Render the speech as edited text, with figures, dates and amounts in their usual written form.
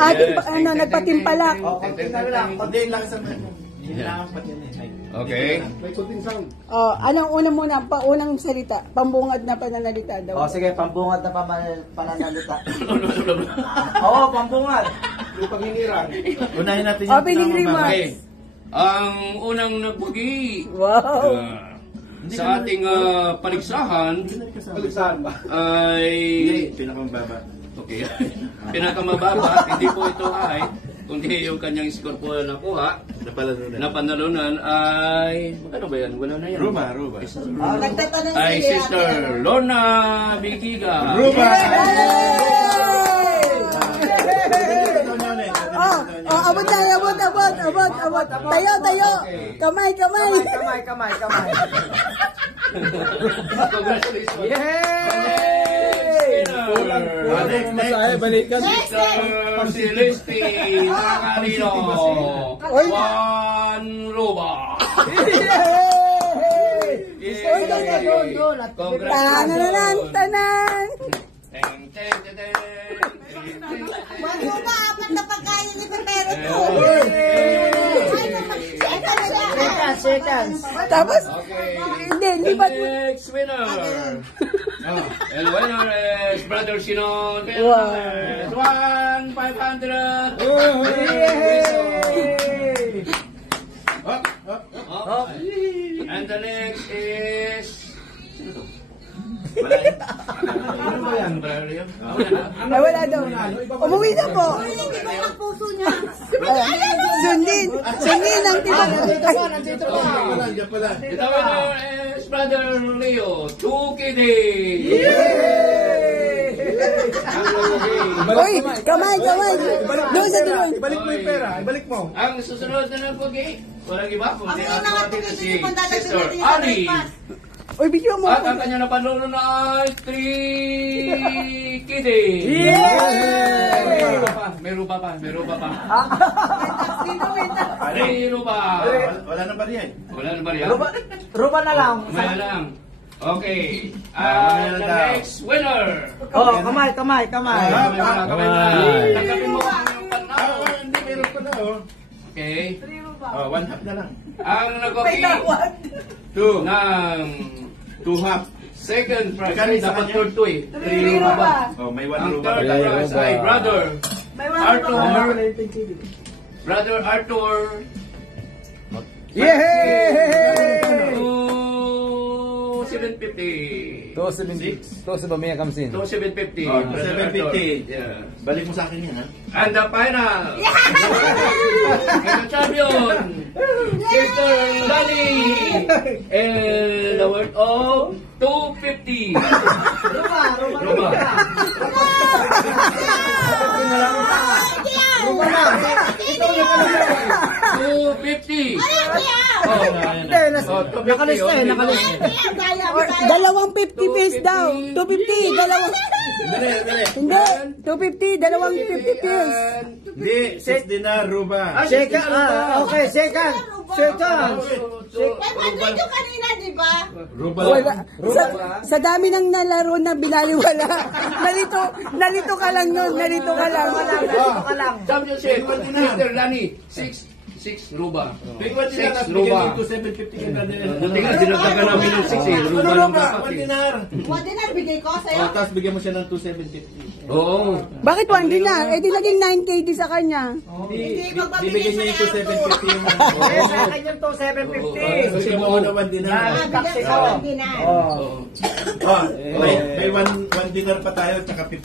ating nagpatimpalak. Konting na lang. Konting lang sa mga. Kailangan pa din eh. Okay. May konting sound. Anong una muna? Unang salita. Pambungad na pananalita daw. Sige, pambungad na pananalita. Oo, pambungad. Yung panghinirang. Unahin natin yung Opening remarks. Okay. Ang unang nagbugi Wow. sa ating paligsahan Paligsahan ba? ay Pinakamababa. okay. Pinakamababa, hindi po ito ay kundi yung kanyang score po na nakuha na panalunan ay magkano ba yan? Wala na yan. Ruba. Nagtatanong Ay Sister Lorna Bigiga. Ruba! Abot. Tayo. Kamay. Congratulations. Yay! Next. Balikan. Si Listy Nakalino. 1 Ruba. Tanan. Bago ba, apat na pagkain ni Pepero to? Seconds. Tapos, hindi ba? Next winner. And winner is Brother Sinon. Wow. 1,500. And the next is... Ano ba yan, Brother? Ay, wala daw. Umuwi na po. Hindi ba ang puso niya? Sundin ang tibag. Diyan pala. The winner is Brother Leo. 2 KD. Uy, kamay. Doon sa tulong. Ibalik mo yung pera. Ibalik mo. Ang susunod na ng pugi, walang iba kundi Ang ang mga ating tumitin si yung pandalagdag Sister natin sa Annie. breakfast. Uy, bigyan mo At ako. ang kanya na panulo na ay 3 KD. May ruba pa. May ruba. Wala na bariya eh. Wala na ba riyan? Ruba na lang. Wala lang. Okay. Wala The daw. next winner. Kamay. Tanggapin mo ang iyong panalo. Hindi, meron pa na oh. Okay. 1 half na lang. Ang nag-okay ng 2 half. second prize. Magkano sa Dapat kanya? third to eh. 3 ruba. Oh, may 1 Ang ruba. third prize ay Brother Arthur. Brother Arthur. Yay! 750. 270 750. Oh, Brother 750. Arthur. Yeah. Balik mo sa akin yan ha. And the final. And the champion. Sister Lali. And the worth of 250. Ruba. 250. Nakalista eh. Dalawang 50 pesos daw. 250, dalawang. Hindi, 250, dalawang 50 pesos. Hindi, 6 dinar, ruba. Second. Okay, second. May yung kanina, di ba? Ruba Wala. lang. Sa dami ng nalaro na binaliwala. Nalito ka lang nun. Nalito ka lang. Championship. Sister Lani. 6 ruba. May 1 dinar, 6 bigyan ruba. mo 2,750 ka na din. Tingnan, dinagdagan namin ng 6 eh. Ruba lang dapat 1 eh. dinar. What dinar bigay ko sa'yo? Oh, tapos bigyan mo siya ng 2,750. Oo. Bakit 1 dinar? Eh di naging 9KD sa kanya. Hindi, magbabigay Bibigyan niya yung siya ng 2,750 yung Sa akin yung 2,750. Kasi mo na 1 dinar. Bigyan ko ng dinar. Oh, may 1 dinar pa tayo, tsaka 50.